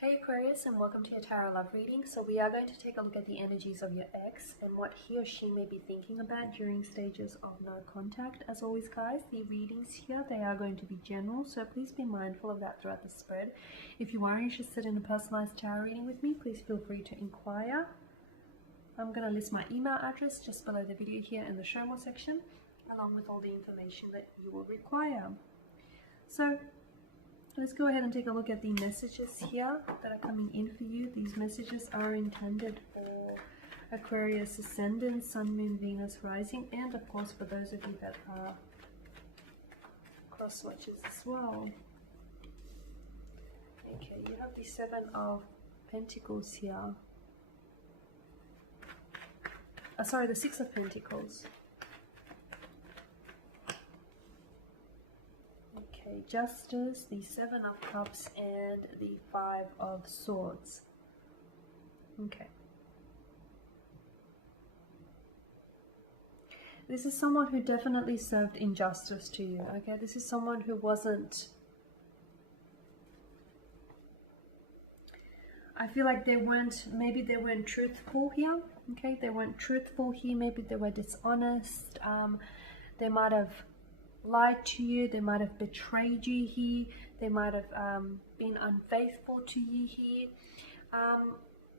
Hey Aquarius, and welcome to your Tarot Love reading. So we are going to take a look at the energies of your ex and what he or she may be thinking about during stages of no contact. As always guys, the readings here, they are going to be general, so please be mindful of that throughout the spread. If you are interested in a personalized tarot reading with me, please feel free to inquire. I'm going to list my email address just below the video here in the show more section, along with all the information that you will require. So let's go ahead and take a look at the messages here that are coming in for you. These messages are intended for Aquarius Ascendant, Sun, Moon, Venus, Rising, and of course for those of you that are cross watchers as well. Okay, you have the Seven of Pentacles here. Sorry, the Six of Pentacles. Okay, Justice, the Seven of Cups, and the Five of Swords. Okay. This is someone who definitely served injustice to you, okay? This is someone who wasn't... I feel like maybe they weren't truthful here, okay? They weren't truthful here, maybe they were dishonest. They might have lied to you, they might have betrayed you here, they might have been unfaithful to you here,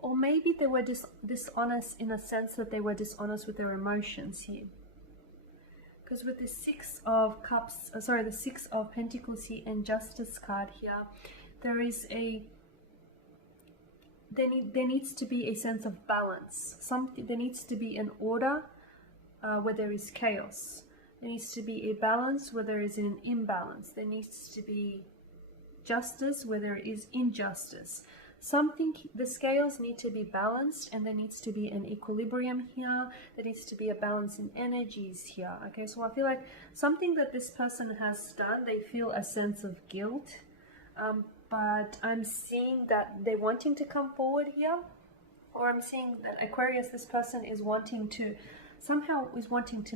or maybe they were dishonest in a sense that they were dishonest with their emotions here. Because with the Six of Cups, the Six of Pentacles here and Justice card here, there is there needs to be a sense of balance. There needs to be an order where there is chaos. There needs to be a balance where there is an imbalance. There needs to be justice where there is injustice. The scales need to be balanced, and there needs to be an equilibrium here. There needs to be a balance in energies here. Okay, so I feel like something that this person has done, they feel a sense of guilt. But I'm seeing that they're wanting to come forward here, or I'm seeing that Aquarius, this person is wanting to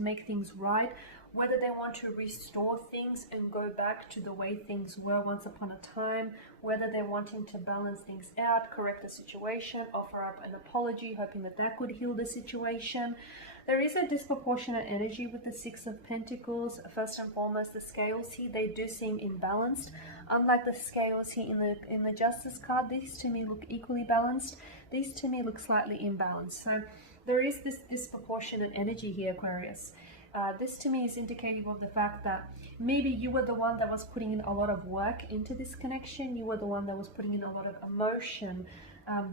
make things right, whether they want to restore things and go back to the way things were once upon a time, whether they're wanting to balance things out, correct the situation, offer up an apology, hoping that that could heal the situation. There is a disproportionate energy with the Six of Pentacles. First and foremost, the scales here, they do seem imbalanced. Unlike the scales here in the Justice card, these to me look equally balanced. These to me look slightly imbalanced. So there is this disproportionate energy here, Aquarius. This to me is indicative of the fact that maybe you were the one that was putting in a lot of work into this connection. You were the one that was putting in a lot of emotion, a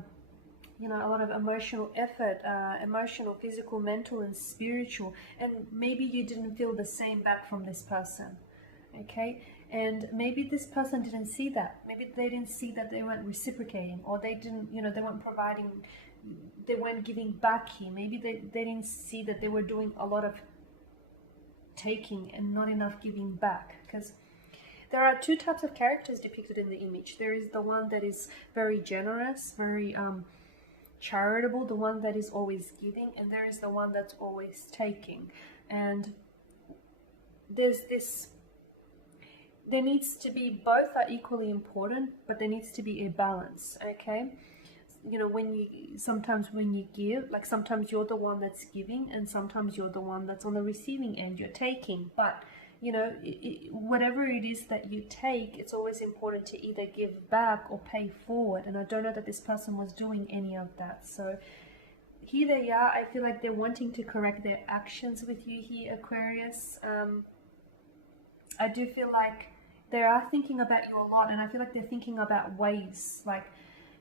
lot of emotional effort, emotional, physical, mental, and spiritual. And maybe you didn't feel the same back from this person, okay? And maybe this person didn't see that. Maybe they didn't see that they weren't reciprocating, or they didn't, they weren't providing, they weren't giving back here. Maybe they didn't see that they were doing a lot of taking and not enough giving back. Because there are two types of characters depicted in the image. There is the one that is very generous, very charitable, the one that is always giving, and there is the one that's always taking. And there needs to be, both are equally important, but there needs to be a balance, okay? Sometimes when you give, like sometimes you're the one that's giving and sometimes you're the one that's on the receiving end, you're taking. But, whatever it is that you take, it's always important to either give back or pay forward. And I don't know that this person was doing any of that. So here they are. I feel like they're wanting to correct their actions with you here, Aquarius. I do feel like they are thinking about you a lot, and I feel like they're thinking about ways, like,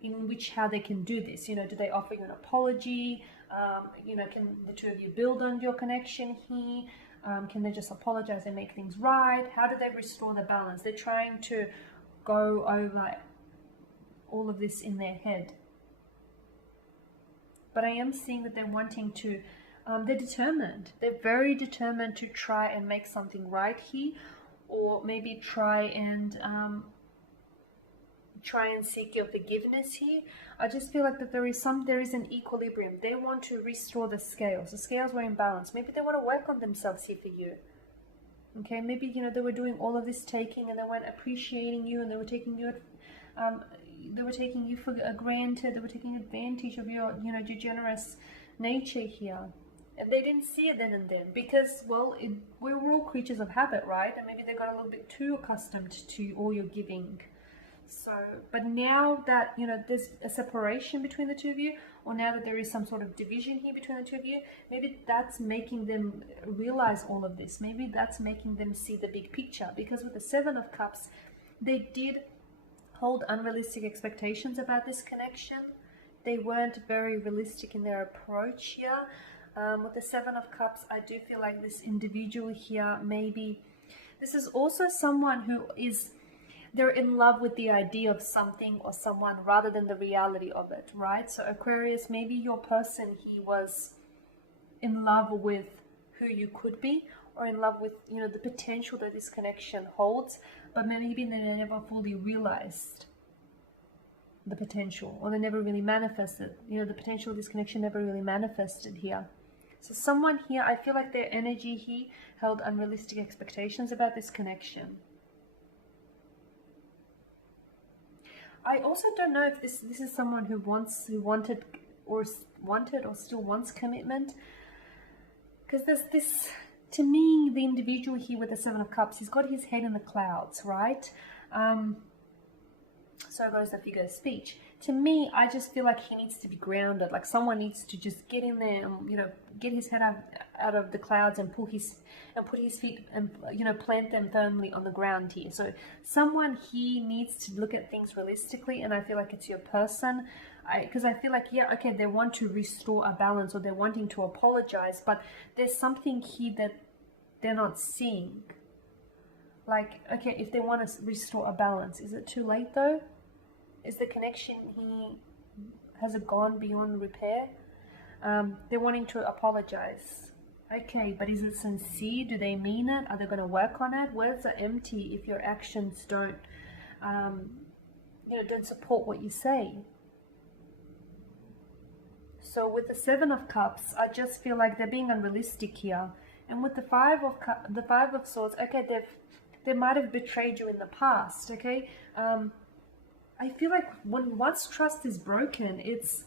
in which how they can do this. Do they offer you an apology? Can the two of you build on your connection here? Can they just apologize and make things right? How do they restore the balance? They're trying to go over all of this in their head. But I am seeing that they're wanting to, they're determined. They're very determined to try and make something right here, or maybe try and seek your forgiveness here. I just feel like that there is an equilibrium. They want to restore the scales. The scales were imbalanced. Maybe they want to work on themselves here for you. Okay, maybe they were doing all of this taking and they weren't appreciating you, and they were taking you were taking you for granted. They were taking advantage of your, you know, your generous nature here. And they didn't see it then and then because, well, we're all creatures of habit, right? And maybe they got a little bit too accustomed to all your giving. So, but now that, you know, there's a separation between the two of you, or now that there is some sort of division here between the two of you, maybe that's making them realize all of this. Maybe that's making them see the big picture. Because with the Seven of Cups, they did hold unrealistic expectations about this connection. They weren't very realistic in their approach here. With the Seven of Cups, I do feel like this individual here, maybe this is also someone who is, they're in love with the idea of something or someone rather than the reality of it, right? So Aquarius, maybe your person, he was in love with who you could be, or in love with, you know, the potential that this connection holds, but maybe they never fully realized the potential, or they never really manifested, you know, the potential of this connection never really manifested here. So someone here, I feel like their energy here held unrealistic expectations about this connection. I also don't know if this is someone who wanted or still wants commitment, because there's this, to me, the individual here with the Seven of Cups, he's got his head in the clouds, right? So goes the figure of speech. To me, I just feel like he needs to be grounded. Like someone needs to just get in there and, you know, get his head out of the clouds and put his feet and, you know, plant them firmly on the ground here. So someone here needs to look at things realistically, and I feel like it's your person. Because I feel like, yeah, okay, they want to restore a balance, or they're wanting to apologize, but there's something here that they're not seeing. Like, okay, if they want to restore a balance, is it too late though? Is the connection has it gone beyond repair? They're wanting to apologize. Okay, but is it sincere? Do they mean it? Are they going to work on it? Words are empty if your actions don't, you know, don't support what you say. So with the Seven of Cups, I just feel like they're being unrealistic here. And with the Five of Swords, okay, they might have betrayed you in the past. Okay. I feel like once trust is broken, it's,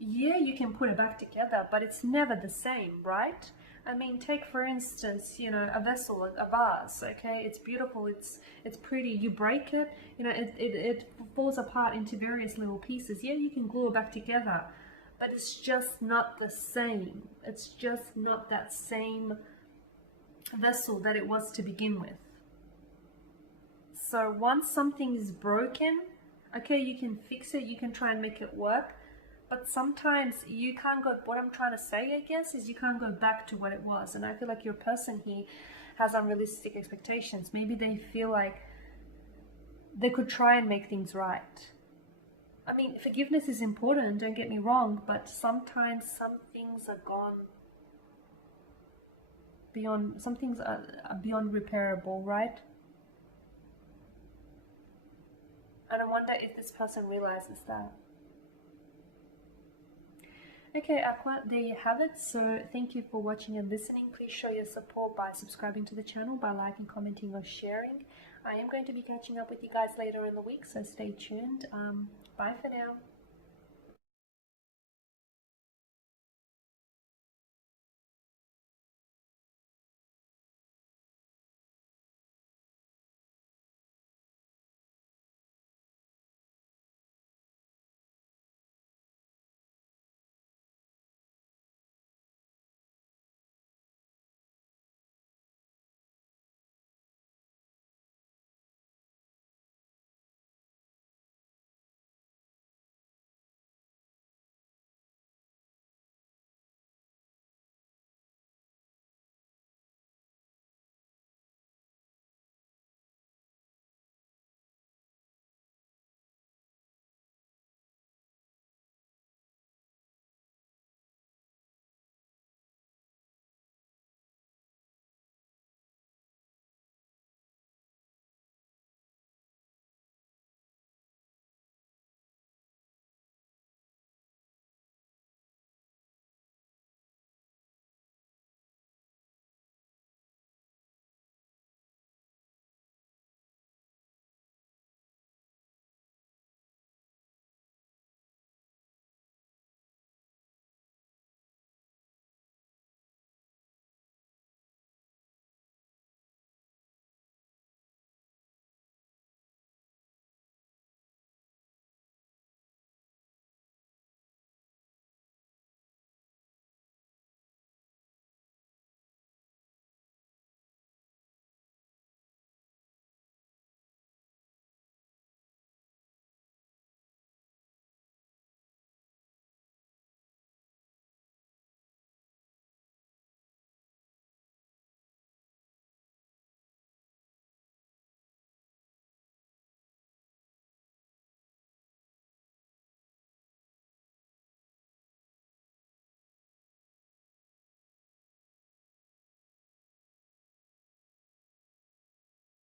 yeah, you can put it back together, but it's never the same, right? I mean, take for instance, you know, a vessel, a vase, okay? It's beautiful, it's pretty. You break it, you know, it falls apart into various little pieces. Yeah, you can glue it back together, but it's just not the same. It's just not that same vessel that it was to begin with. So once something is broken, okay, you can fix it, you can try and make it work, but sometimes you can't go, what I'm trying to say, I guess, is you can't go back to what it was. And I feel like your person here has unrealistic expectations. Maybe they feel like they could try and make things right. I mean, forgiveness is important, don't get me wrong, but sometimes some things are gone beyond, some things are beyond repairable, right? And I wonder if this person realizes that. Okay, Aqua, there you have it. So thank you for watching and listening. Please show your support by subscribing to the channel, by liking, commenting, or sharing. I am going to be catching up with you guys later in the week, so stay tuned. Bye for now.